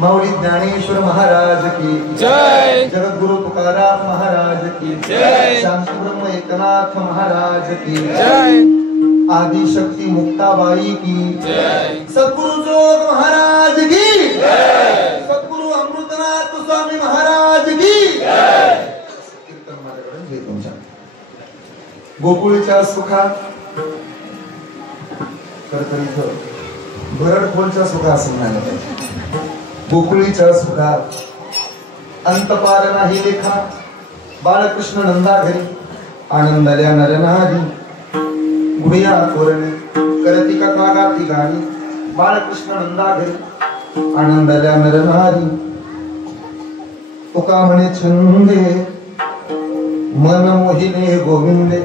माऊली ज्ञानेश्वर महाराज की जय, जगद्गुरु तुकाराम महाराज की जय, शांती ब्रह्म एकनाथ महाराज की जय, आदि शक्ति मुक्ताबाई की जय, सद्गुरु जोग महाराज की जय, सद्गुरु अमृतनाथ स्वामी महाराज की जय। कीर्तन माझ्याकडे घे तुमच्या गोकुळच्या सुखात भरड खोलच्या सुखा असं म्हणायला पाहिजे। गोकुळीच्या सुखात अंतपार नाही लेखा, बाळकृष्ण नंदा घरी आनंदल्या नरनारी, गुडिया तोरणे करती कथा गाती गाणी, बाळकृष्ण नंदा घरी आनंदल्या नरनारी, तुका म्हणे छंदे मन मोहिने गोविंदे,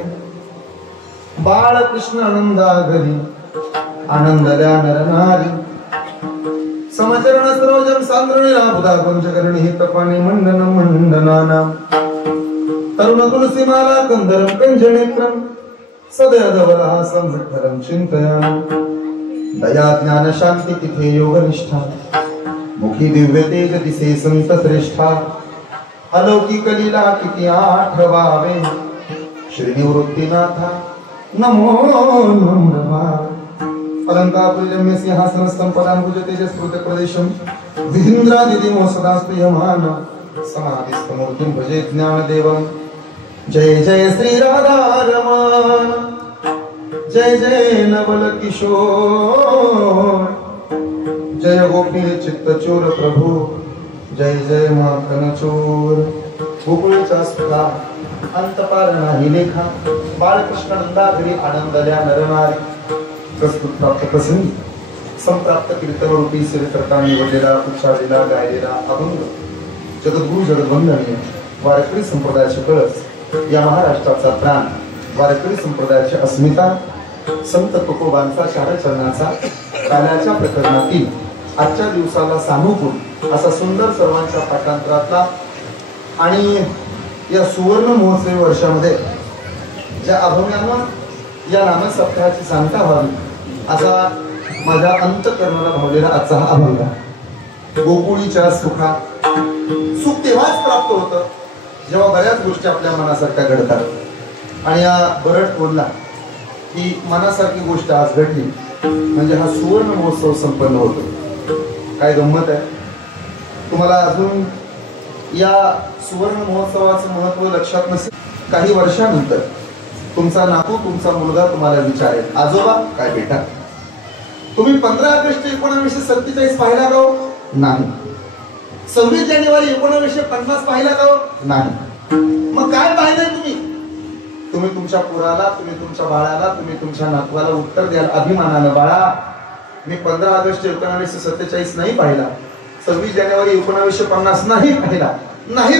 बाळकृष्ण नंदा घरी आनंदल्या नरनारी, समचरण सरोजम सांद्रणीला बुधा पंचकर्णी हितपाणी मंडन मंडनानाम, तरुण तुलसी माला कंदरम कंजनेत्रम, सदयधवलहासं विठ्ठलं चिंतयामि, दया ज्ञान शांती तिथे योग निष्ठा, मुखी दिव्य तेज दिसे संत श्रेष्ठा, अलौकिक लीला किती आठवावे, श्रीनिवृत्तीनाथा नमो नमः। अलंकापुल्यम्य सिंहासन स्तंपदांबुज तेजस्फुट प्रदेशम, विहिंद्रादिदिमो सदा स्तूयमान, समाधिस्थमूर्तिं भजे ज्ञानदेवं। जय जय श्री राधारमण, जय जय नवल किशोर, जय गोपी चित्तचोर प्रभु, जय जय माखन चोर। गोकुळच्या सुखा अंतपार नाही लेखा, बाळकृष्ण नंदा घरी आनंदल्या नरनारी, प्रस्तुत प्राप्त प्रसंगी संप्राप्त कीर्तन रूपी श्रीकर्ता निवडलेला उच्चारलेला गायलेला अभंग जगद्गुरु जगद्वंदनीय वारकरी संप्रदायाचे कळस, या महाराष्ट्राचा प्राण, वारकरी संप्रदायाची अस्मिता, संत तुकोबांचा चरणाचा काल्याच्या प्रकरणातील आजच्या दिवसाला सानुकूल असा सुंदर सर्वांच्या पाठांतरातला आणि या सुवर्ण महोत्सवी वर्षामध्ये ज्या अभंगांना या नामसप्ताहाची सांगता व्हावी असा माझ्या अंतःकरणाला भावलेला आजचा हा अभंग आहे। गोकुळीच्या सुखा सुख तेव्हाच प्राप्त होतं जेव्हा बऱ्याच गोष्टी आपल्या मनासारख्या घडतात, आणि या बरड बोलला की मनासारखी गोष्ट आज घडली म्हणजे हा सुवर्ण महोत्सव संपन्न होतो। काय गंमत आहे, तुम्हाला अजून या सुवर्ण महोत्सवाचं महत्व लक्षात नसेल। काही वर्षानंतर तुमचा नातू, तुमचा मुलगा तुम्हाला विचारेल, आजोबा काय बेटा तुम्ही 15 ऑगस्ट 1947 पाहिला का? नाही। 26 जानेवारी 1950 पाहिला का? नाही। मग काय पाहिलंय तुम्ही? तुम्ही तुमच्या पुराला, तुम्ही तुमच्या बाळाला, तुम्ही तुमच्या नातवाला उत्तर द्याल अभिमानानं, बाळा मी 15 ऑगस्ट 1947 नाही पाहिला, 26 जानेवारी 1950 नाही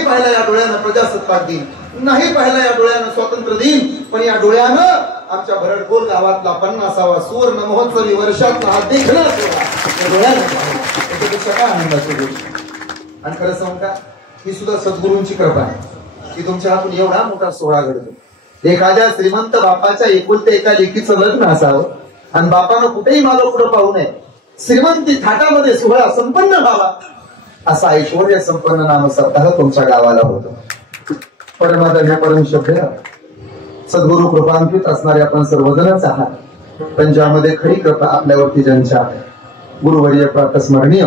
पाहिला या डोळ्यानं प्रजासत्ताक दिन, नाही पाहिला या डोळ्यानं स्वातंत्र्य दिन, पण या डोळ्यानं आमच्या भरडकोल गावातला 50वा सुवर्ण महोत्सवी वर्षातला हा देखणा सगळा आनंदाची गोष्ट. आणि खरं सांगू का, ही सुद्धा सद्गुरूंची कृपा आहे की तुमच्या हातून एवढा मोठा सोहळा घडतो. एखाद्या श्रीमंत बापाच्या एकुलते एका लेकीचं लग्न असावं आणि बापानं कुठेही मागं पुढं पाहू नये, श्रीमंती थाटामध्ये सोहळा संपन्न व्हावा, असा ऐश्वर्य संपन्न नाम सप्ताह तुमच्या गावाला होतो. परमादरण्य परम शब्द सद्गुरु कृपांकित असणारे आपण सर्वजणच आहात, पण ज्यामध्ये खरी कृपा आपल्यावरती ज्यांच्या आहे गुरुवर्य प्रात स्मरणीय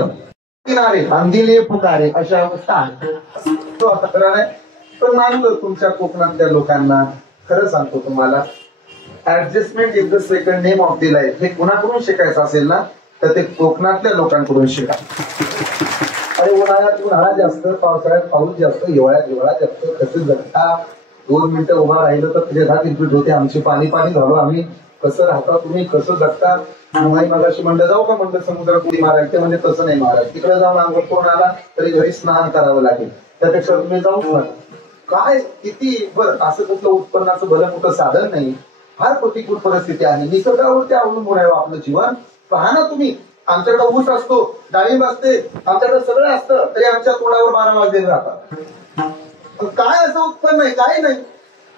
किनारे बांधिले पुकारे अशा अवस्था तो आता खरा नाही. पण मानतो तुमच्या कोकणातल्या लोकांना, खरं सांगतो तुम्हाला, adjustment is the second name of the life. हे कुणाकडून शिकायचं असेल ना तर ते कोकणातल्या लोकांकडून शिका. अरे उन्हाळ्यात उन्हाळा जास्त, पावसाळ्यात पाऊस जास्त, हिवाळ्यात हिवाळा जास्त, कसं जगता. 2 मिनिटं उभा राहिलं तर तुझ्या हात इम्प्लीट होते, आमची पाणी झालो आम्ही. कसं राहता तुम्ही, कसं जगता. मुंबई मागाशी म्हणलं जाऊ का, म्हणलं समुद्रात उडी मारायला, ते म्हणजे तसं नाही महाराज, तिकडे जाऊन अंघोळ करून आला तरी घरी स्नान करावं लागेल, त्यापेक्षा तुम्ही जाऊच ना. काय किती बरं, असं कुठलं उत्पन्नाचं भलं मोठं साधन नाही, फार प्रतिकूल परिस्थिती आहे, निसर्गावरती अवलंबून आहे आपलं जीवन. पहा ना तुम्ही, आमच्याकडे ऊस असतो, डाळिंब असते, आमच्याकडे सगळं असतं, तरी आमच्या तोंडावर 12 वाजलेले राहतात. काय असं उत्पन्न आहे, काय नाही.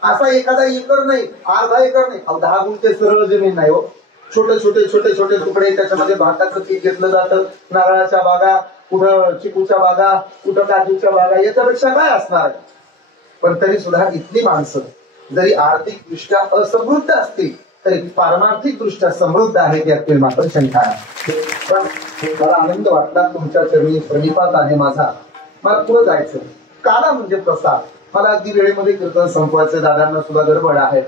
असा एखादा एकर नाही, अर्धा एकर नाही, 10 गुंठे सरळ जमीन नाही हो. छोटे छोटे तुकडे, त्याच्यामध्ये भाताचं पीक घेतलं जातं, नारळाच्या बागा, कुठं चिकूच्या बागा, कुठं काजूच्या बागा, याच्यापेक्षा काय असणार. पण तरी सुद्धा इथली माणसं जरी आर्थिक दृष्ट्या असमृद्ध असतील तरी पारमार्थिक दृष्ट्या समृद्ध आहेत यातील मात्र शंका आहे. पण मला आनंद वाटला तुमच्या चरणी प्रणिपात आहे माझा. मला पुढे जायचं. काला म्हणजे प्रसाद. मला अगदी वेळेमध्ये कीर्तन संपवायचं, दादांना सुद्धा गडबड आहे,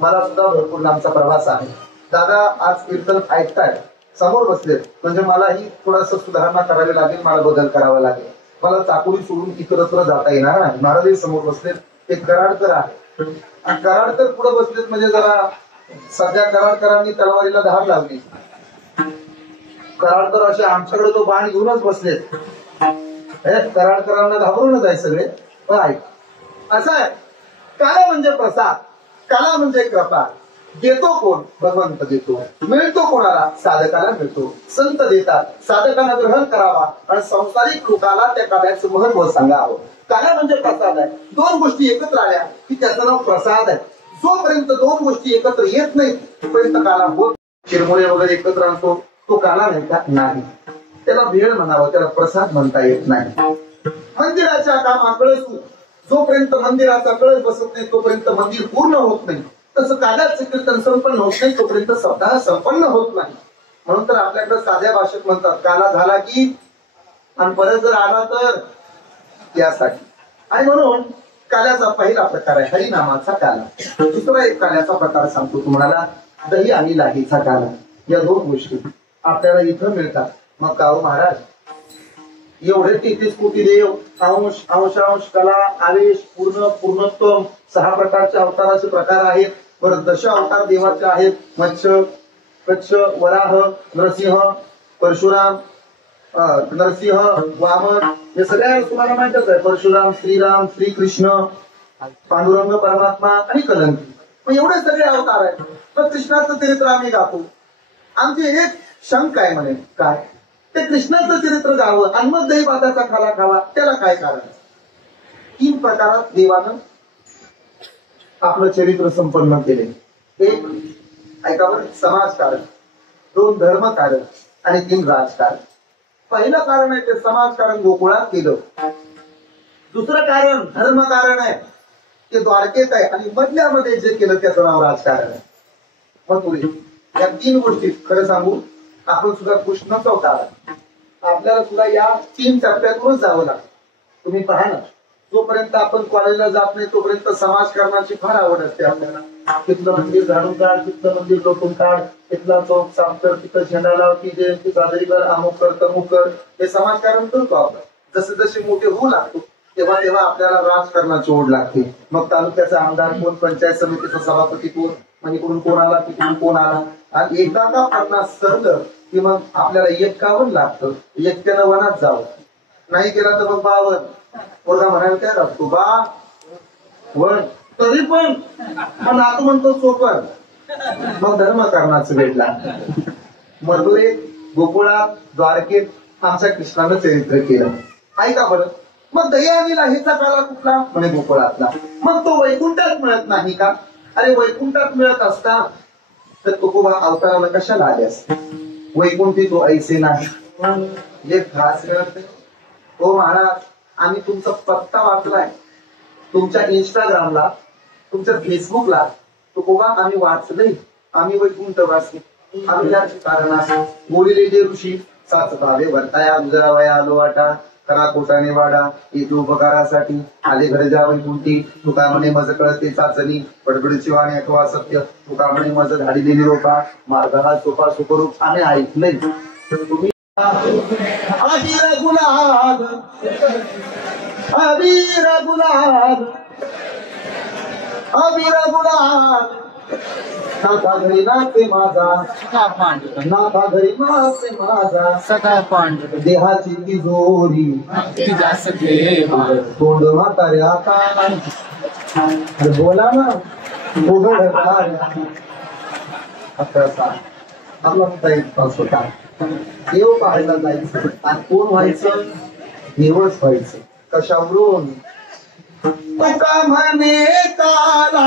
मला सुद्धा भरपूर लांबचा प्रवास आहे. दादा आज कीर्तन ऐकतायत, समोर बसलेत, म्हणजे मलाही थोडस सुधारणा करावी लागेल, मला बदल करावा लागेल. मला चाकोरी सोडून इतरत्र जाता येणार नाही. महाराजही समोर बसलेत, एक कराडकर आहे, कराडकर पुढे बसलेत, म्हणजे जरा सध्या कराडकरांनी तलवारीला धार लावली. कराडकर असे आमच्याकडे तो बाण घेऊनच बसलेत. कराडकरांना घाबरूनच आहे सगळे. असं आहे, काला म्हणजे प्रसाद, काला म्हणजे कृपा. देतो कोण? भगवंत देतो. मिळतो कोणाला? साधकाला मिळतो. संत देतात, साधकांना ग्रहण करावा आणि संसारिक कृपाला त्या काल्याचं महत्व सांगावं. काला म्हणजे प्रसाद आहे. 2 गोष्टी एकत्र आल्या की त्याचं नाव प्रसाद आहे. जोपर्यंत 2 गोष्टी एकत्र येत नाही तोपर्यंत काला होत. चिरमुरे वगैरे एकत्र आणतो, तो काला नाही का? नाही. त्याला भेळ म्हणावं, त्याला प्रसाद म्हणता येत नाही. मंदिराच्या कामा कळसू, जोपर्यंत मंदिराचा कळस बसत नाही तोपर्यंत मंदिर पूर्ण होत नाही. तसं काल्याचं कीर्तन संपन्न होत नाही तोपर्यंत सप्ताह संपन्न होत नाही. म्हणून तर आपल्याकडे साध्या भाषेत म्हणतात, काला झाला की आणि परत जर आला तर, यासाठी. आणि म्हणून काल्याचा पहिला प्रकार आहे हरिनामाचा काला. दुसरा एक काल्याचा प्रकार सांगतो तुम्हाला, दही आणि लाहीचा काला. या 2 गोष्टी आपल्याला इथं मिळतात. मग का हो महाराज, एवढे 33 कोटी देव, अंश अंशांश कला आवेश पूर्ण पूर्णत्व 6 प्रकारच्या अवताराचे प्रकार आहेत. बरं, 10 अवतार देवाचे आहेत. मत्स्य, कच्छ, वराह, नरसिंह, परशुराम, नरसिंह, वामन, हे सगळ्या तुम्हाला माहितच आहे. परशुराम, श्रीराम, श्रीकृष्ण, पांडुरंग परमात्मा आणि कलंकी. मग एवढे सगळे अवतार आहेत. तर कृष्णाचं चरित्र आम्ही गातो. आमची एक शंका आहे म्हणे, काय ते कृष्णाचं चरित्र गावं आणि मग दही भाताचा खाला खावा, त्याला काय कारण? 3 प्रकारात देवानं आपलं चरित्र संपन्न केले. 1 ऐकावर समाजकारण, 2 धर्मकारण आणि 3 राजकारण. पहिलं कारण आहे ते समाजकारण गोकुळात केलं. दुसरं कारण धर्मकारण आहे ते द्वारकेत आहे. आणि मधल्यामध्ये जे केलं त्याचं नाव राजकारण आहे. मग पुढे या 3 गोष्टी खरं सांगू, आपण सुद्धा कृष्णच अवतार, आपल्याला सुद्धा या 3 टप्प्यातूनच जावं लागतं. तुम्ही पहा ना, जोपर्यंत आपण कॉलेजला जात नाही तोपर्यंत समाजकारणाची फार आवड असते आपल्याला. तिथलं मंदिर झाडून काढ, तिथलं मंदिर लोटून काढ, तिथला चौक साफ कर, तिथं झेंडा लाव, की जयंती साजरी कर, अमुक कर, तमुक कर, हे समाजकारण करतो आपण. जसे जसे मोठे होऊ लागतो तेव्हा तेव्हा आपल्याला राजकारणाची ओढ लागते. मग तालुक्याचा आमदार कोण, पंचायत समितीचा सभापती कोण, म्हणजे इकडून कोण आला, तिकडून कोण आला. आणि एकदा का 50 सरलं की मग आपल्याला 51 लागतं. एकट्यानं वनात जावं, नाही केला तर मग बावन. पोरगा म्हणायला काय राहतो बा वर, तरी पण नातू म्हणतो चोपर. मग धर्मकरणाचं भेटला. मथुरेत, गोकुळात, द्वारकेत आमच्या कृष्णानं चरित्र केलं. ऐका बरं, मग दयानीला हेचा काला कुठला? म्हणे गोकुळातला. मग तो वैकुंठात मिळत नाही का? अरे वैकुंठात मिळत असता तर तुकोबा अवताराला कशाला आल्यास? वैकुंठी तो ऐसे नाही. एक खास करते हो महाराज, आम्ही तुमचा पत्ता वाचलाय, तुमच्या इंस्टाग्रामला, तुमच्या फेसबुकला तुकोबा आम्ही वाचलंय, आम्ही वैकुंठ वाचले. आम्ही याचे कारण असं बोलिले जे ऋषी साचतावे वर्ताया गुजरा वया आलो वाटा करा कोटाने वाडा येथे उपकारासाठी आले घरे जा वैकुंठी. तुका म्हणे मज कळते चाचणी बडबडीची वाणी अथवा सत्य. तुका म्हणे मज धाडीलेली रोपा मार्ग हा सोपा सुखरूप. आम्ही ऐकलंय. तुम्ही अबीर गुलाब अबीर गुलाब अबीर गुलाब नाथा घरी नाचे माझा नाथा घरी नाचे माझा सकाळ पांढर देहाची तिजोरी तोंड म्हातारे आता बोला ना उघड आपला पास होता. देव पाहायला जायचं आणि कोण व्हायचं? देवच व्हायचं. कशावरून? तुका म्हणे काला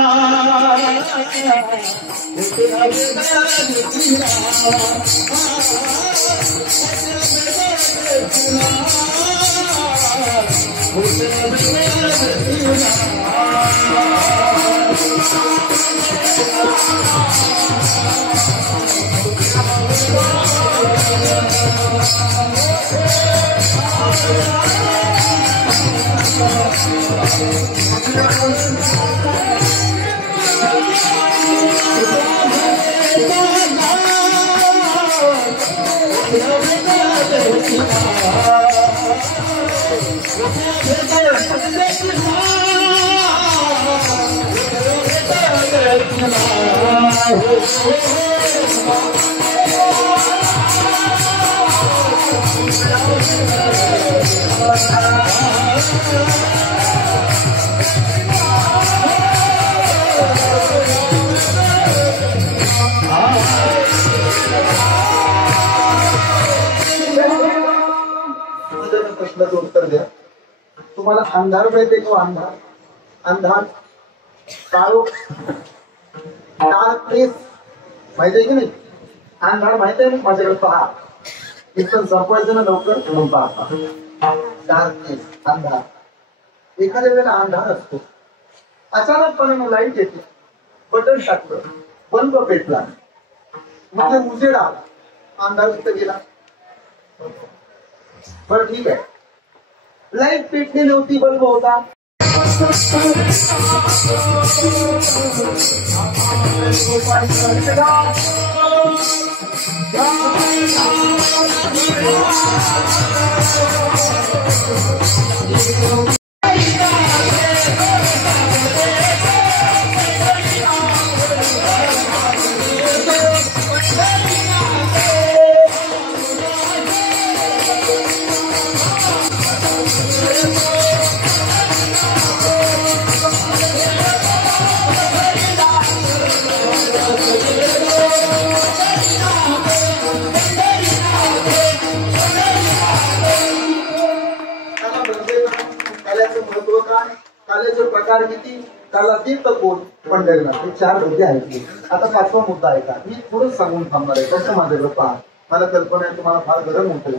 प्रश्नाचं उत्तर द्या. तुम्हाला अंधार माहिती आहे का? अंधार अंधार काळो डार्कनेस माहिती आहे की नाही? अंधार माहिती आहे? माझ्याकडे पहा. इथं संपवायचं ना लवकर म्हणून पहा. डार्कनेस अंधार. एखाद्या वेळेला अंधार असतो, अचानकपणे लाईट येते, बटन टाकलं, बल्ब पेटला, म्हणजे उजेड आला, अंधार कुठे गेला? बरं ठीक आहे, लाईट पेटलेली होती, बल्ब होता. काल्याचे प्रकार किती? त्याला तीर्थ कोण? पंढरीनाथ. हे 4 मुद्दे आहेत. आता 5वा मुद्दा आहे का? मी पुढे सांगून थांबणार आहे. कसं माझ्याकडे पहा, मला कल्पना आहे तुम्हाला फार गरम होते,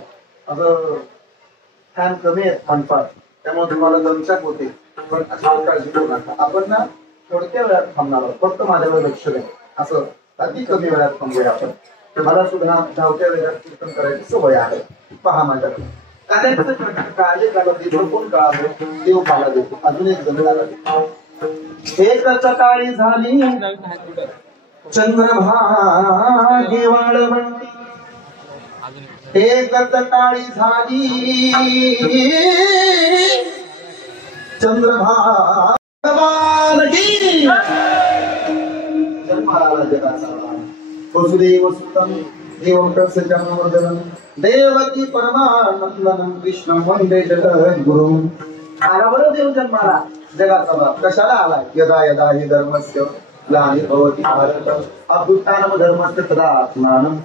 अगं फॅन कमी आहेत म्हणतात, त्यामुळे तुम्हाला दमछाक होते, पण फार काळजी करू नका. आपण ना थोडक्या वेळात थांबणार आहोत, फक्त माझ्याकडे लक्ष द्या. असं अति कमी वेळात थांबूया आपण. मला सुद्धा धावत्या वेळात कीर्तन करायची सवय आहे. पहा माझ्याकडे काले काला देतो, कोण काळा देव काला देतो. अजून एक जण काला देतो. एकच काळी झाली चंद्रभागे वाळवंटी, एकच काळी झाली चंद्रभागी. जन्माला जगाचा वसुदेव सुतम देवकस्य जन्मवर्धनं देवकी परमानंदनं कृष्ण वंदे जगद्गुरुं. आला बरं देव जन्माला जगाचा बाप. कशाला आलाय? यदा यदा हि धर्मस्य ग्लानिर्भवति भारत अभ्युत्थानं धर्मस्य तदात्मानं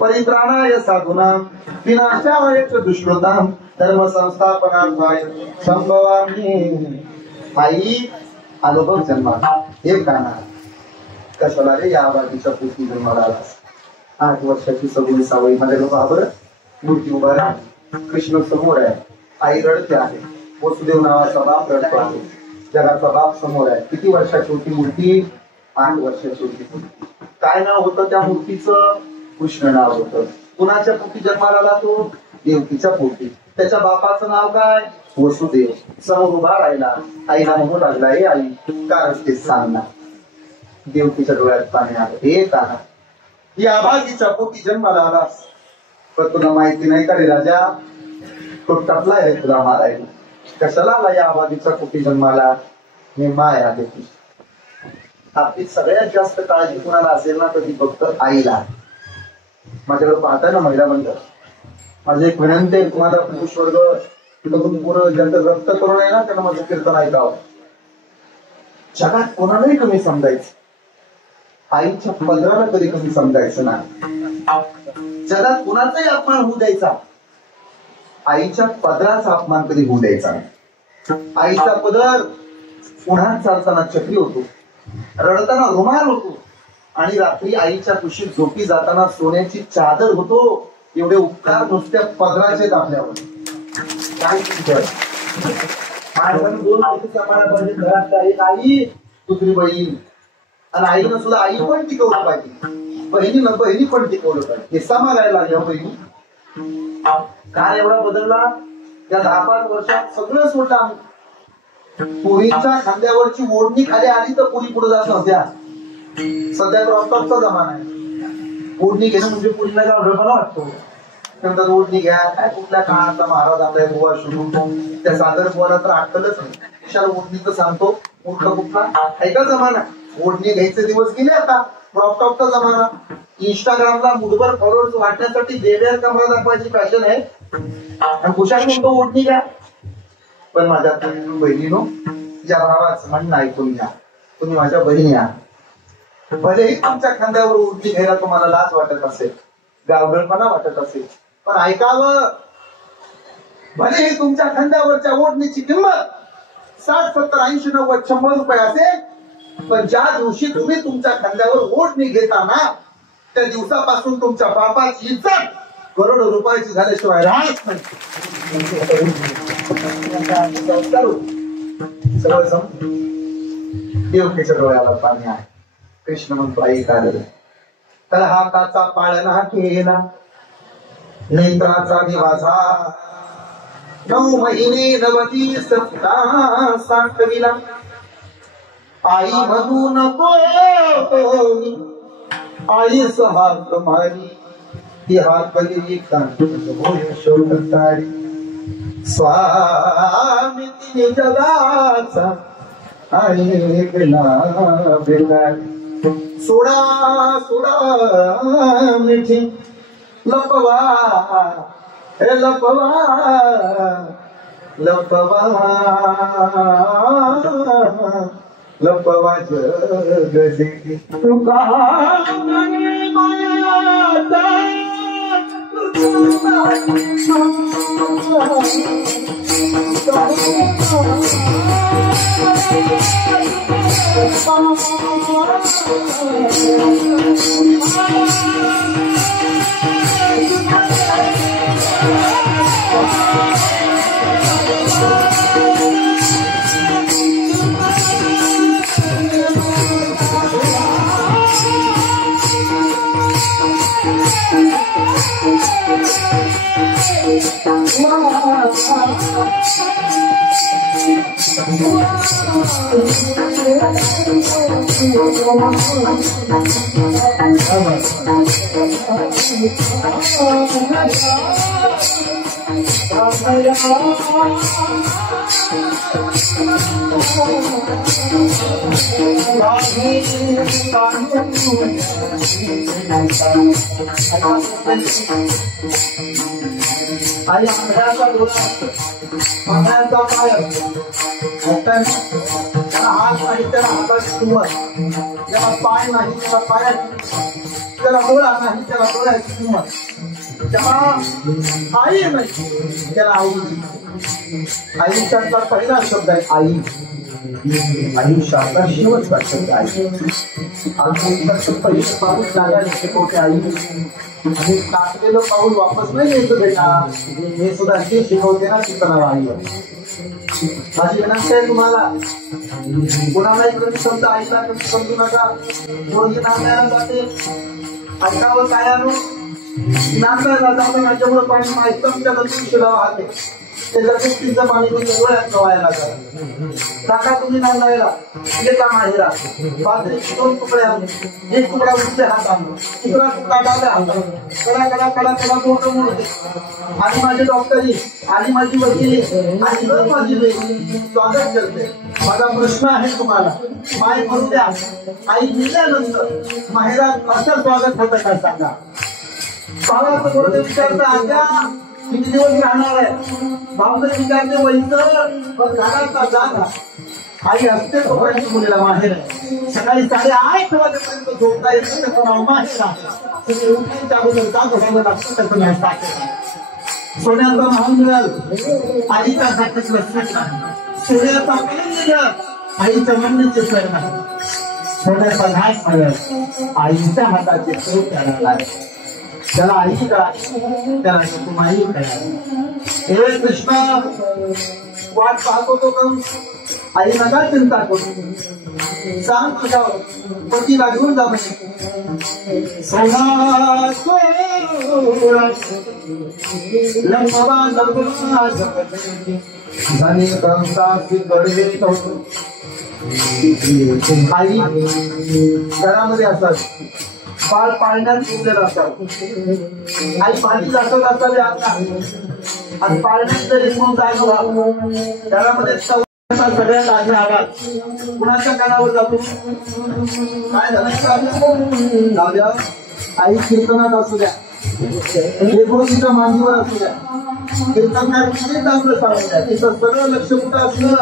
परित्राणाय साधूनां विनाशाय च दुष्कृतां धर्म संस्थापनार्थाय संभवामि. आई आलो बघ जन्माला. हे काना कशाला रे या बाजूच्या पोटी जन्माला आलास? 8 वर्षाची सगळी सावळी मध्ये बघा बरं. मूर्ती उभा आहे, कृष्ण समोर आहे, आई रडते आहे, वसुदेव नावाचा बाप रडतो आहे, जगाचा बाप समोर आहे. किती वर्षाची होती मूर्ती? 8 वर्षाची होती मूर्ती. काय नाव होतं त्या मूर्तीचं? कृष्ण नाव होतं. कुणाच्या पोटी जन्माला आला तो? देवकीच्या पोटी. त्याच्या बापाचं नाव काय? वसुदेव. समोर उभा राहिला, आईला म्हणू लागला, हे आई काय असते सांग ना. देवकीच्या डोळ्यात पाणी आलं. हे काना या अभागीच्या पोटी जन्माला आलास, पण तुला माहिती नाही का रे राजा? तो टपला आहे तुला मारायला. कशाला आला या अभागीच्या पोटी जन्माला? मी माया देते. आपली सगळ्यात जास्त काळजी कुणाला असेल ना, तर ती फक्त आईला. माझ्याकडे पाहताय ना महिला मंडळ, माझी एक विनंती आहे तुम्हाला, पुरुष वर्ग पुरं ज्यांचं रक्त करून आहे ना, त्यांना माझं कीर्तन ऐकावं. जगात कोणालाही कमी समजायचं, आईच्या पदराला कधी कमी समजायचं नाही. जगात कुणाचाही अपमान होऊ द्यायचा, आईच्या पदराचा अपमान कधी होऊ द्यायचा नाही. आईचा पदर उन्हात चालताना चक्री होतो, रडताना रुमाल होतो, आणि रात्री आईच्या कुशीत झोपी जाताना सोन्याची चादर होतो. एवढे उपकार नुसत्या पदराचे आपल्यावर. काय घरात एक आई, दुसरी बहीण, आणि आईनं सुद्धा आई पण टिकवलं पाहिजे, बहिणीनं बहिणी पण टिकवलं पाहिजे. हे सांगायला लागल्या बहिणी. काय एवढा बदलला या 10-5 वर्षात? सगळं सोडलं. पुरीच्या खांद्यावरची ओढणी खाली आली तर पुरी पुढे जात नव्हत्या. सध्या क्रॉपटॉपचा जमाना आहे. ओढणी घेणं म्हणजे पुरीला गावढळपणा वाटतो. नंतर ओढणी घ्या, काय कुठल्या काळाचा महाराज आपल्या बुवा सुरू त्या सादर बुवाला तर अक्कलच नाही. विशाल ओढणीचं सांगतो मूर्ख कुठला ऐका जमाना. ओढणी घ्यायचे दिवस गेले आता. क्रॉपटॉपचा जमाना. इंस्टाग्रामला मुठभर फॉलोअर्स वाटण्यासाठी बेबेर कमरा दाखवायची फॅशन आहे, आणि कुशाल म्हणतो ओढणी घ्या. पण माझ्या बहिणीनो, या भावाचं म्हणणं ऐकून घ्या. तुम्ही माझ्या बहिणी आहात. भलेही तुमच्या खांद्यावर ओढणी घ्यायला तुम्हाला लाज वाटत असेल, गावडळपणा वाटत असेल, पण ऐकावं, भलेही तुमच्या खांद्यावरच्या ओढणीची किंमत 60, 70, 80, 90, 100 रुपये असेल, पण ज्या दिवशी तुम्ही तुमच्या खांद्यावर ओढणी घेताना त्या दिवसापासून तुमच्या बापाची इज्जत करोडो रुपयाची झाल्याशिवाय राहत नाही. देवकीच्या डोळ्याला पाणी आहे. कृष्ण म्हणतो आई काय तर हाताचा पाळणा केला, नेत्राचा दिवासा 9 महिने 9 दिवस साठविला. आई म्हणू नको आई हात मारी, ती हात बली शोधतारी. स्वामी तिने जगाचा आई बेला. सोडा सोडा मिठी लपवा, हे लपवा लपवा लपवा जगदी. तुका आणि आंधळ्याचा डोळा असतो, पाण्याचा पाय असतो, त्याला हात नाही त्याला हाताची किंमत, त्याला पाय नाही त्याला पायाची, त्याला डोळा नाही त्याला डोळ्याची किंमत, त्याला आई नाही त्याला आईची. आयुष्यातला पहिला शब्द आहे आई. आयुष्यातला शेवटचा शब्द आई. आयुष्याचं पहिलं पाऊल लागायला शिकवते आई. आणि टाकलेलं पाऊल वापस नाही यायचं बेटा, हे सुद्धा ते शिकवते ना तिथं आई. माझी विनंती आहे तुम्हाला, कोणालाही कमी शब्द ऐकला कमी समजू नका. मुलगी नांदायला जाते, ऐकावं काय आणू, नांदायला जाताना जेवढं पाणी माहिती त्या नंतर शिला वाहते, त्याच्या तिचं पाणी तुमच्या डोळ्यात गवायला लागतं. टाका तुम्ही नांदायला, येता माहेरा, बाजरीचे 2 तुकडे आणले, 1 तुकडा उंच्या हात आणला, दुसरा तुकडा डाव्या हातात, कडा कडा कडा कडा मोठं मोठे. आणि माझी डॉक्टरी आणि माझी वकिली आणि माझी स्वागत करते. माझा प्रश्न आहे तुम्हाला, माय करू द्या, आई गेल्यानंतर माहेरात असं स्वागत होतं काय सांगा. बाळाचं थोडं विचारता आज्या किती दिवस राहणार आहे, भाऊचं विचारते वैचं पण घराचा जागा. आई असते तोपर्यंत मुलीला माहेर आहे. सकाळी 8:30 वाजेपर्यंत झोपता येतं त्याचं नाव माहेर आहे. उठण्याच्या अगोदर जात होता लागतं त्याचं नाव साखर. सोन्याचा भाव मिळाल आईच्या हातात लक्षात नाही, सोन्याचा मिळेल आईच्या मम्मीचे सर नाही, सोन्याचा घास मिळेल आईच्या हाताचे सर त्याला आहे. त्याला आई कळाली, त्याला कुमाई कळाली. हे कृष्ण वाट पाहतो तो करून आई नका चिंता करू, सांग तुझ्या पतीला घेऊन जा म्हणजे. सोना लंबा लंबा झाली कंसाची गडे आई घरामध्ये असतात, बाळ पाळण्यात उरलेलं असतात. आई भाजी जास्त असावी आता आणि पाळण्यात जरी म्हणून जायचं घरामध्ये सगळ्यात आधी आवाज कुणाच्या कानावर जातो, काय झालं आई कीर्तनात असू द्या, लेकरोजीच्या मांडीवर असू द्या, कीर्तनकार किती चांगलं सांगू द्या, तिचं सगळं लक्ष कुठं असलं.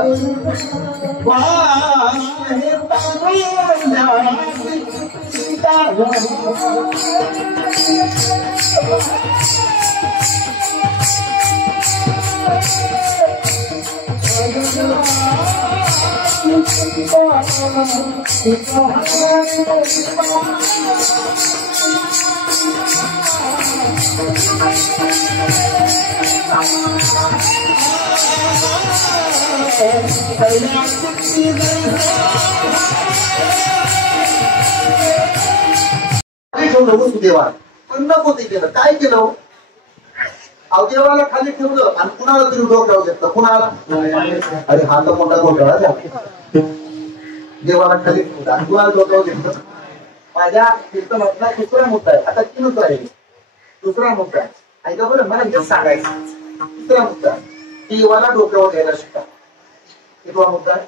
देवा पण नको ते केलं, काय केलं देवाला खाली ठेवलं आणि कुणाला तरी डोक्यावर घेतलं. कुणाला, अरे हा तर मोठा घोटाळा झाला. देवाला खाली ठेवलं आणि कुणाला डोक्यावर घेतलं. माझ्या कीर्तनातला दुसरा मुद्दा आहे, आता 3च राहिले. दुसरा मुद्दा आहे ऐका बरं, मला हेच सांगायचं. दुसरा मुद्दा देवाला डोक्यावर घ्यायला शिका. कितवा मुद्दा आहे,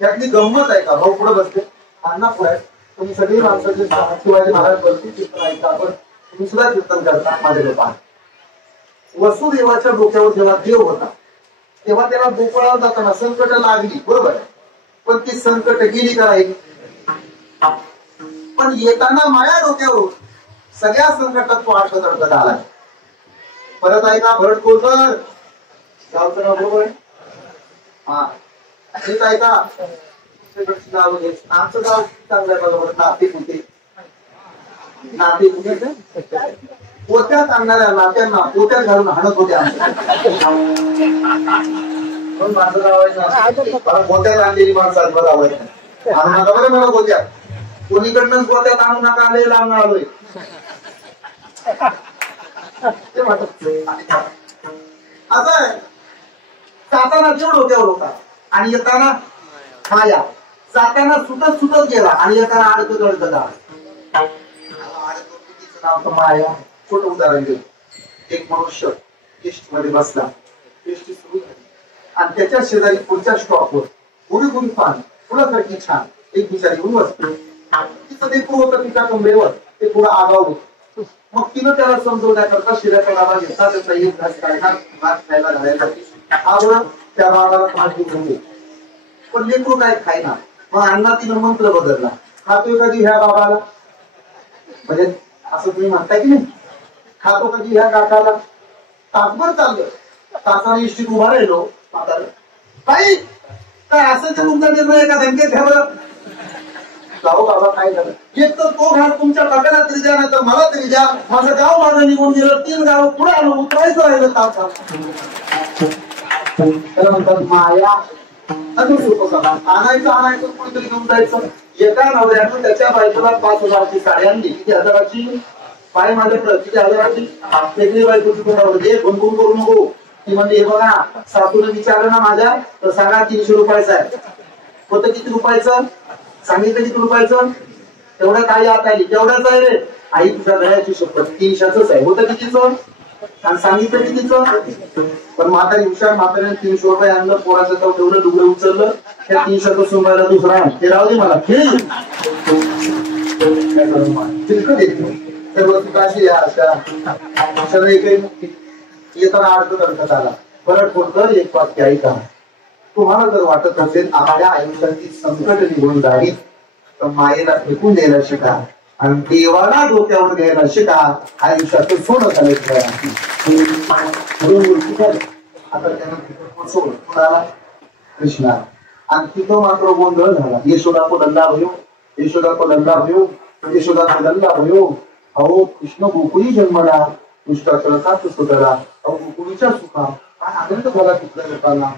त्यातली गंमत आहे का. भाऊ पुढे बसते, अण्णा पुढे, तुम्ही सगळी माणसं शिवाजी महाराज बसतील कीर्तन ऐकता, आपण तुम्ही सुद्धा कीर्तन करता. माझे लोक वसुदेवाच्या डोक्यावर जेव्हा देव होता तेव्हा त्याला गोकुळावर जाताना संकट लागली, बरोबर, पण ती संकट गेली करायची. पण येताना माया डोक्यावर सगळ्या संकटात तो आठवत आला. परत ऐका, भरत कोळकर गावचं नाव बरोबर आहे, हा हेच ऐका. आमचं गाव चांगलं आहे बरोबर. नाशिक होते, नाशिक होते, पोत्यात आणणाऱ्या नात्यांना पोत्यात घालून हाणत होते. माझं गाव आहे, मला पोत्यात आणलेली माणसं आज मला आवडत आणू नका बरं. मला पोत्यात कोणीकडनं पोत्यात आणू नका, आले लांब आलोय ते वाटत असं आहे. जाताना जेवढ डोक्यावर होता आणि येताना माया. जाताना सुटत सुटत गेला आणि येताना अडकत अडकत आला. नाव माया. छोट उदाहरण देऊ. एक मनुष्य टेस्ट मध्ये बसला, टेस्ट सुरू झाली आणि त्याच्या शेजारी पुढच्या स्टॉपवर उडी उडी पान फुलासारखी छान एक बिचारी येऊन बसते. तिचं देखू होतं तिच्या कमरेवर, ते पुढं आगाव होत. मग तिनं त्याला समजवण्याकरता शिऱ्याचा डबा घेतला, त्याचा एक घास काढला, भात खायला घालायला आवडत त्या बाबाला भाजी घेऊन दे. पण लेकरू काय खायना. मग अण्णा तिनं मंत्र बदलला, खातोय कधी ह्या बाबाला, म्हणजे असं तुम्ही म्हणताय की नाही, खातो कधी ह्या काकाला. तासभर चाललं, तासाने इष्टीत उभा राहिलो, काही काय असं ते तुमचा निर्णय का धमक्यात घ्या बरं. जाऊ बाबा काय झालं, एक तर तो घाट तुमच्या काकाला तरी द्या, नाही तर मला तरी द्या. माझं गाव माझं निघून गेलं, 3 गाव पुढे आलो, उतरायचं राहिलं तास. त्याला म्हणतात माया. आणायचं कोणीतरी घेऊन जायचं. एका नवऱ्यानं त्याच्या बायकोला 5,000ची साडी आणली, किती हजाराची बाई माझ्याकडे, किती हजाराची वेगळी बायकोची कोणावर गुणगुण करू नको. ती म्हणली हे बघा सासूने विचारलं ना माझ्या तर सांगा 300 रुपयाचं आहे. होतं किती रुपयाचं सांगितलं, किती रुपयाचं तेवढ्यात आई आत आली, तेवढ्याच आहे रे आई तुझ्या घराची शपथ 300च आहे. होतं कितीचं सांगितलं कितीचं. पण म्हातारी हुशार, म्हातारीने 300 रुपये आणलं, पोराचं तर तेवढं डुबडं उचललं, त्या 300चं सोमवारला दुसरा ते राहू दे मला खेळ सर्व तुकाशी अशा येताना अर्थ करण्यात आला. परत फोडकर एक वाक्य ऐका. तुम्हाला जर वाटत असेल आपल्या आयुष्याची संकट निघून जावी तर मायेला फेकून द्यायला शिका आणि देवाला डोक्यावर घ्यायला शिका. आयुष्याचं सोनं चालायचं. आता त्यांना सोडला कृष्णा आणि तिथं मात्र गोंधळ झाला. यशोदा को लल्ला भयो, यशोदा को लल्ला भयो, यशोदा को लल्ला भयो. अहो कृष्ण गोकुळी जन्मला, दुष्टाचरचा सुतला. अहो गोकुळीच्या सुखा काय आनंद झाला तिथल्या लोकांना.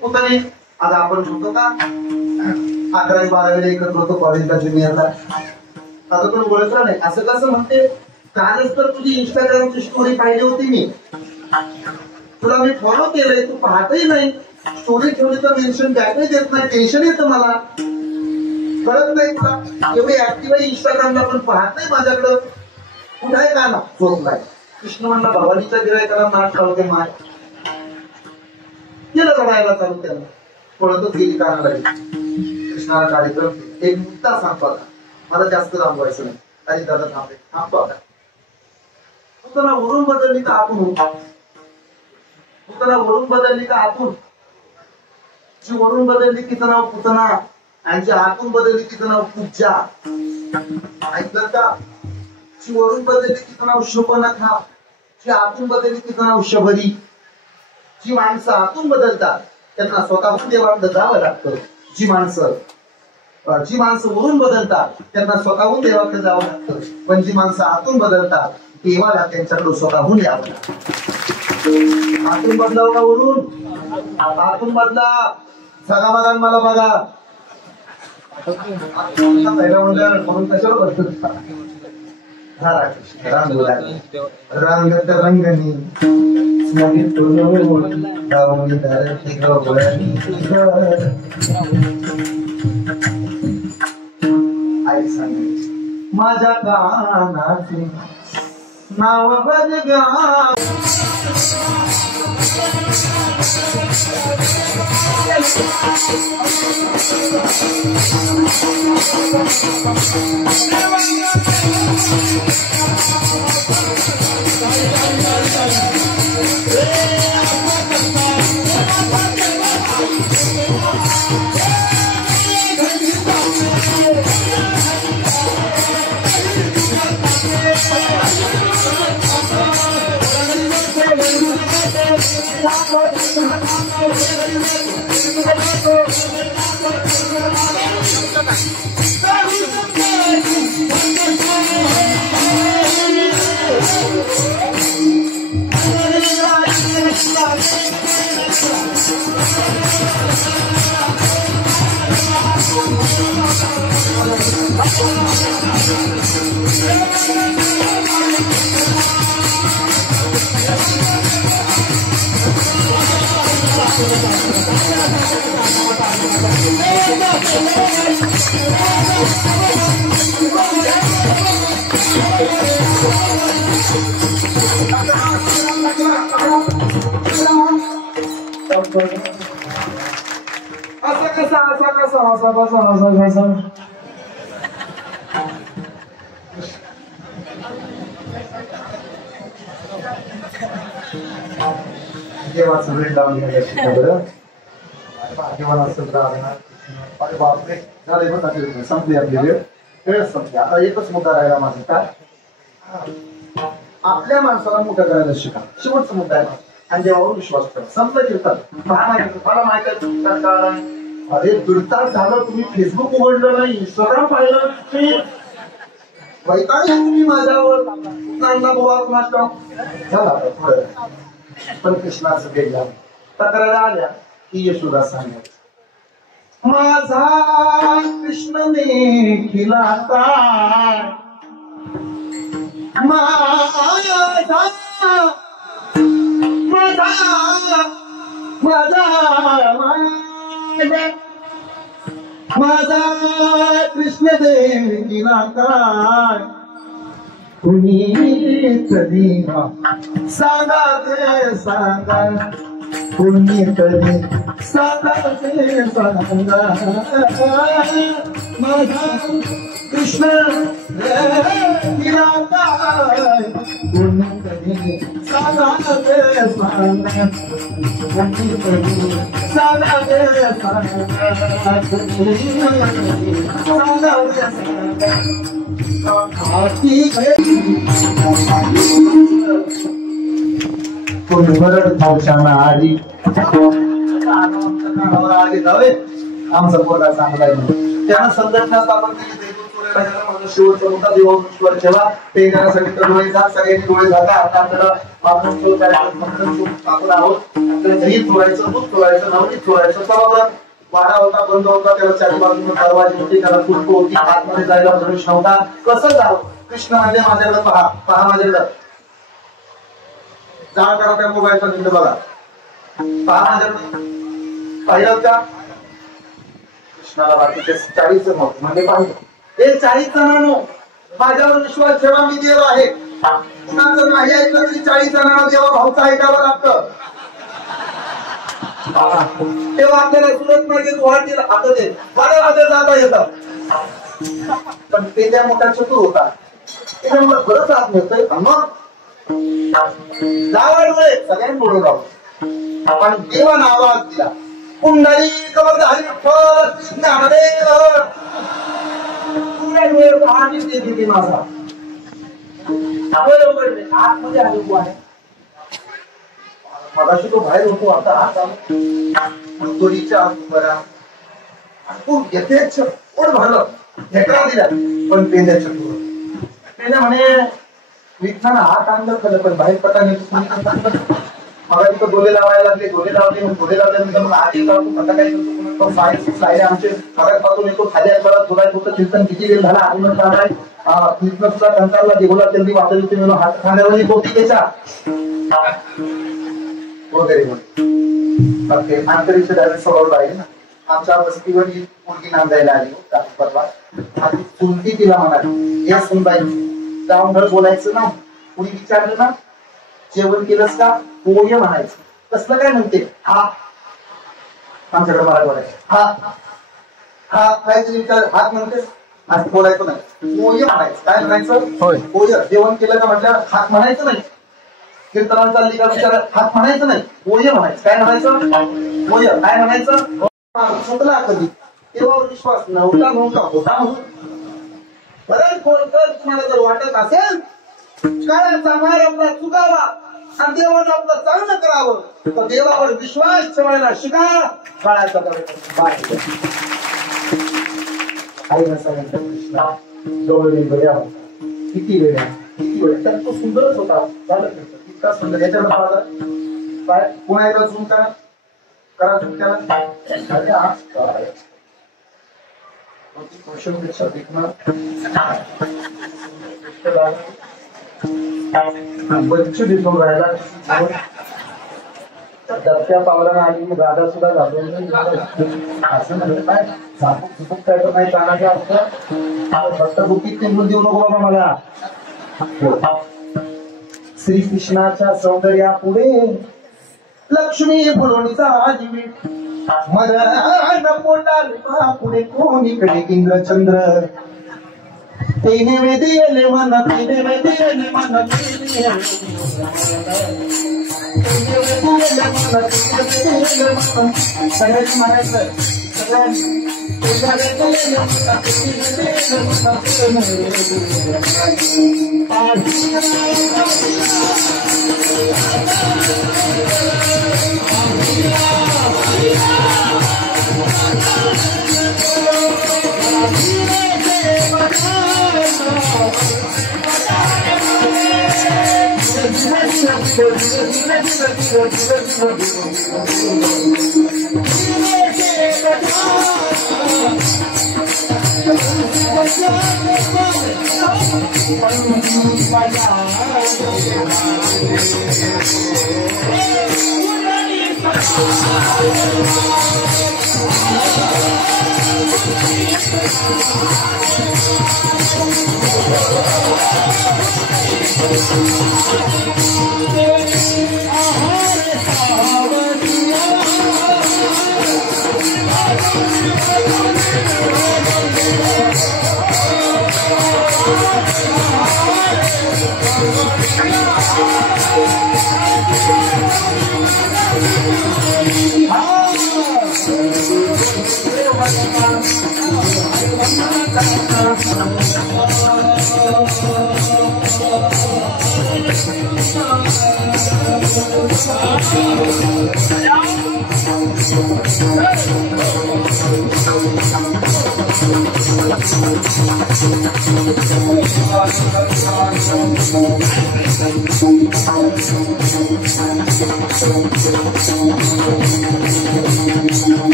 पुतणे आज आपण होतो का 11वी-12वीला एकत्र होतो कॉलेजला ज्युनियरला आता पण ओळखलं नाही असं कसं म्हणते कालच तर तुझी इंस्टाग्रामची स्टोरी पाहिली होती मी तुला मी फॉलो केलंय तू पाहतही नाही स्टोरी ठेवली तर मेन्शन बॅकही देत नाही टेन्शन येतं मला कळत नाही तुला एवढी ऍक्टिव्ह आहे इंस्टाग्रामला पण पाहत नाही माझ्याकडं कुठं आहे का ना चोरलाय कृष्ण म्हणला भवानीच्या गिरायकाला नाट लावते माय केलं रडायला चालू त्याला पळतच गेली कानाला कृष्णाला कार्यक्रम एक मुद्दा सांगतो आता मला जास्त राबवायचं नाही आणि दादा थांबे थांबतो आता पुतना वरून बदलली का आपण पुतना वरून बदलली का आपण जी वरून बदलली तिचं नाव पुतना आणि जी आतून बदलली तिचं नाव पूजा ऐकलं का जी वरून बदलली तिचं नाव शोभनखा जी आतून बदलली तिचं नाव शबरी जी माणसं आतून बदलतात त्यांना स्वतःहून देवाकडे जावं लागतं जी माणसं वरून बदलतात त्यांना स्वतःहून देवाकडे जावं लागतं पण जी माणसं आतून बदलतात देवाला त्यांच्याकडे स्वतःहून यावं लागतं आतून बदलाव का वरून आतून बदला सगळा बघा मला बघा पहिला म्हणून कशावर बसतो रंगत रंगणी आई सांगायची माझ्या कानाचे नाव बजगा देवाचं वेळ लावून घ्यायला बरं भाग्यवानाचं अरे बापरे झाले बघा संपली आपली वेळ संपली आता एकच मुद्दा राहिला माझा काय आपल्या माणसाला मोठं करायला शिका शेवटचा मुद्दा आहे आणि देवावर विश्वास करा संपलं कीर्तन मला माहित आहे अरे दुर्तास झालं तुम्ही फेसबुक उघडलं नाही इंस्टाग्राम पाहिलं वैताग तुम्ही माझ्यावर नांदा गोवा मास्टर झाला थोडं पण कृष्णाचं वेगळा तक्रारी आल्या की यशोदा सांगत माझा कृष्णने केला काय माझा कृष्णदेव केला काय कुणी कधी सांगा ते सांगा कुणी कधी सांगा ते सांगा माझा कृष्ण केला काय कुणी कधी सांगा ते सांगा कुणी कधी सांगा ते सांगा आली आमचा पोटा चांगला आहे त्यानं संघटना स्थापन केली शेवटचा मुद्दा देवावर ठेवा ते करण्यासाठी डोळे झाक सगळ्यांनी डोळे झाका. आता आपल्याला आपण आहोत. दही चोरायचं, दूध चोरायचं, नवनीत चोरायचं. बरोबर वाडा होता, बंद होता, त्याला चारी बाजूने दरवाजे होते, त्याला कुलप होती, आतमध्ये जायला प्रवेश नव्हता. कसं जावं? कृष्ण म्हणजे माझ्याकडे पहा, पहा माझ्याकडे जाळ करा त्या मोबाईलचा निंद बघा, पहा माझ्याकडे पाहिलं का? कृष्णाला बाकीचे 40 जण म्हणजे पाहिजे हे 40 जणांनो माझ्यावर विश्वास ठेवा, मी देव आहे. कुणाचं नाही ऐकलं तरी 40 जणांना देवा भाऊचं ऐकावं लागतं. तेव्हा आपल्याला सुरत मध्ये गुवाहाटीला हातात येत 12 वाजता जाता येतं. पण ते त्या मोठा चतुर होता, त्याच्यामुळे बरंच हात मिळतोय. मग जावा डोळे सगळ्यांनी डोळे लावले. आपण देवानं आवाज दिला, कुंडली कवच हरी विठ्ठल ज्ञानदेव. पुऱ्या डोळे पाहणी देवी माझा डोळे उघडले, आतमध्ये आले आहे. मगाशी तो बाहेर होतो, आता आत आलो. दोरीच्या बरा तू घेतेच पोट भरलं, ढेकळा दिला, पण पेंद्याच्या पेंद्या म्हणे विकताना हात आणलं खरं, पण बाहेर पटा नाही. मला तिथं डोले लावायला लागले, डोले लावले, डोले लावल्यानंतर मग आधी लावतो आता काय करतो सायले आमचे सगळ्यात पासून येतो खाली परत बोलायचं होतं. कीर्तन किती वेळ झाला आगमन चाललाय. कीर्तनचा कंटाळला देगोला त्यांनी वाटली होती म्हणून हात खाण्यावर पोटी त्याच्या वगैरे म्हणून अंतरिक्ष डायरेक्ट सोडवलं आहे ना. आमच्या वस्तीवर ही मुलगी नांदायला आली परवा. आधी चुलती तिला म्हणाली, या सुनबाई जाऊन घर बोलायचं ना. कुणी विचारलं ना जेवण केलंस का, पोय म्हणायचं. कसलं काय म्हणते, हा आमच्याकडे मला बोलायचं, हा हा काहीतरी विचार हात म्हणतेस, आज बोलायचं नाही, पोय म्हणायचं. काय म्हणायचं, पोय. जेवण केलं का म्हटलं हात म्हणायचं नाही. कीर्तनाला चालली का विचार हात म्हणायचं नाही, पोय म्हणायचं. काय म्हणायचं, पोय. काय म्हणायचं, चुकला कधी तेव्हा विश्वास नव्हता होता म्हणून. बरं तुम्हाला जर वाटत असेल काळाचा मार आपला चुकावा आणि देवानं आपलं चांगलं करावं, तर देवावर विश्वास ठेवायला शिका. काळाचा आई नसायचं कृष्णा जवळ किती वेळ किती वेळ तर तो सुंदरच होता. झालं इतका सुंदर. याच्यावर काय पुन्हा एकदा झूम करा, करा झूम त्याला. बच्चू दिसून राहिला. दबक्या पावलानं आली राधा सुद्धा असं म्हणत नाही. झापूक झुपूक काय तर नाही चालायचं असतं. फक्त बुकीत निघून देऊ नको बाबा मला. श्रीकृष्णाच्या सौंदर्या पुढे लक्ष्मी फुलोणीचा आजीवी मरण पोटा पुढे कोणीकडे इंद्रचंद्र. तेने वेदिले मन, तेने वेदिले मन, सगळ्यांनी म्हणायचं,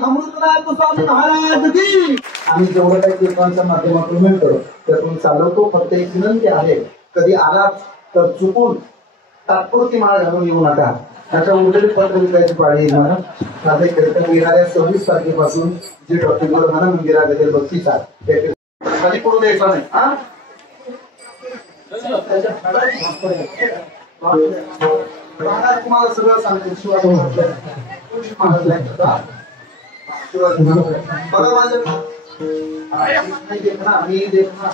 अमृतनाथ स्वामी महाराज की आम्ही जेवढं काही कीर्तनाच्या माध्यमातून मिळतो त्यातून चालवतो. फक्त एक विनंती आहे, कधी आलात तर चुकून तात्पुरती माळ घालून येऊ नका. त्याच्या उलटे पत्र विकायची पाळी येणार. माझे कीर्तन येणाऱ्या 26 तारखेपासून जी ट्रॉफिकवर म्हणा मंदिरा गजेल 32 खाली पडू द्यायचा नाही. हा तुम्हाला सगळं सांगतो. शिवाजी बघा माझ्या देखना मी देखना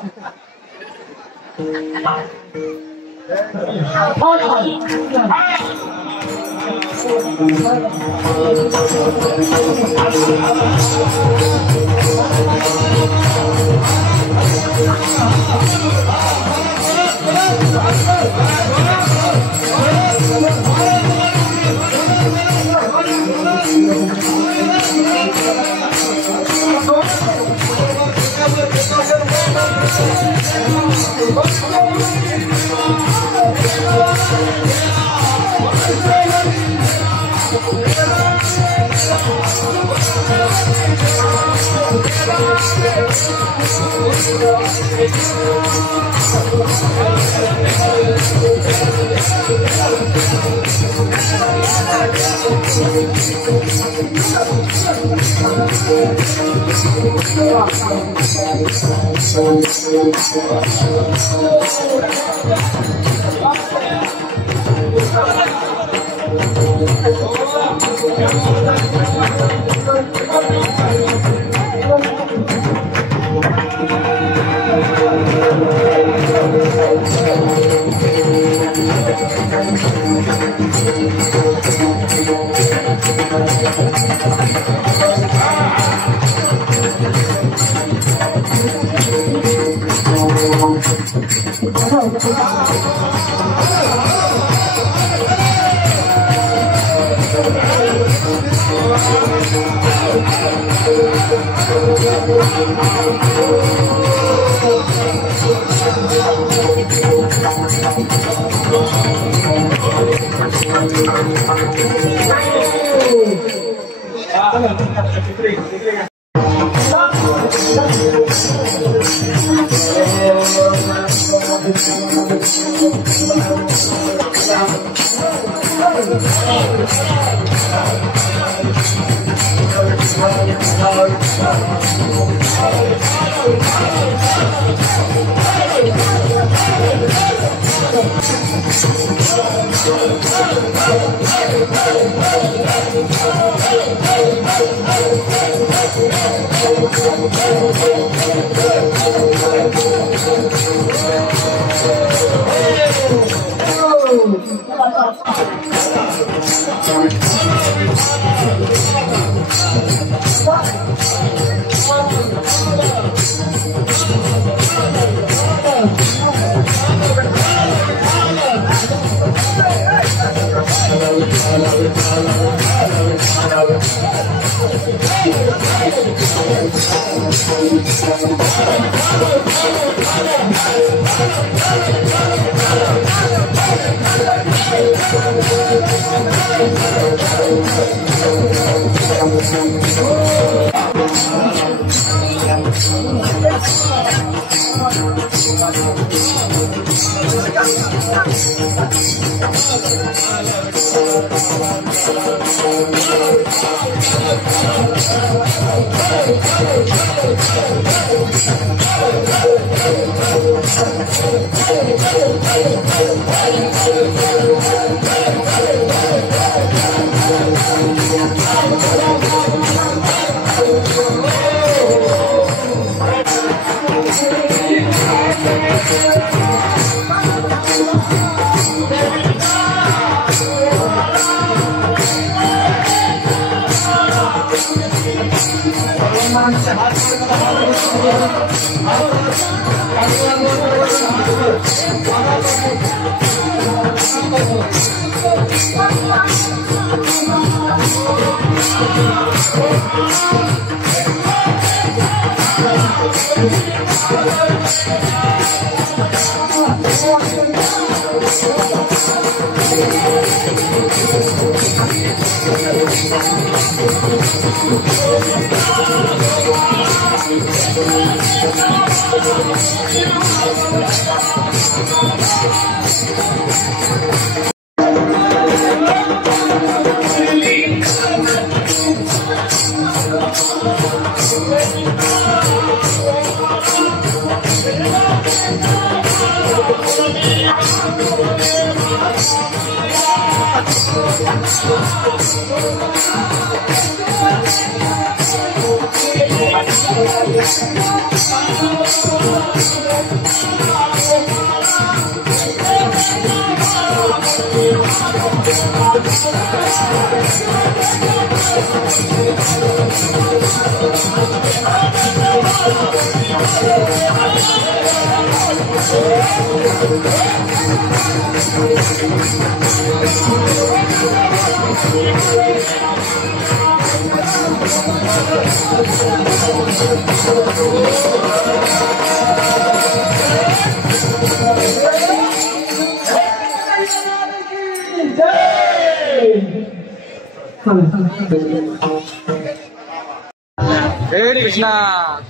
Hare Krishna.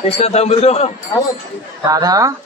Krishna Damodar. Radha.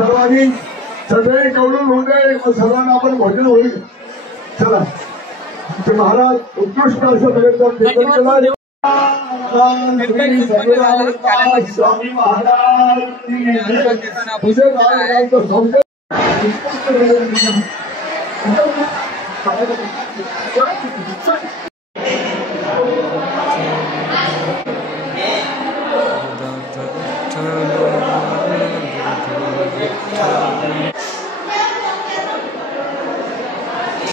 सर्वांनी सगळे कवडून होऊन जाईल सर्वांना आपण भोजन होईल. चला ते महाराज उत्कृष्ट असं स्वामी महाराज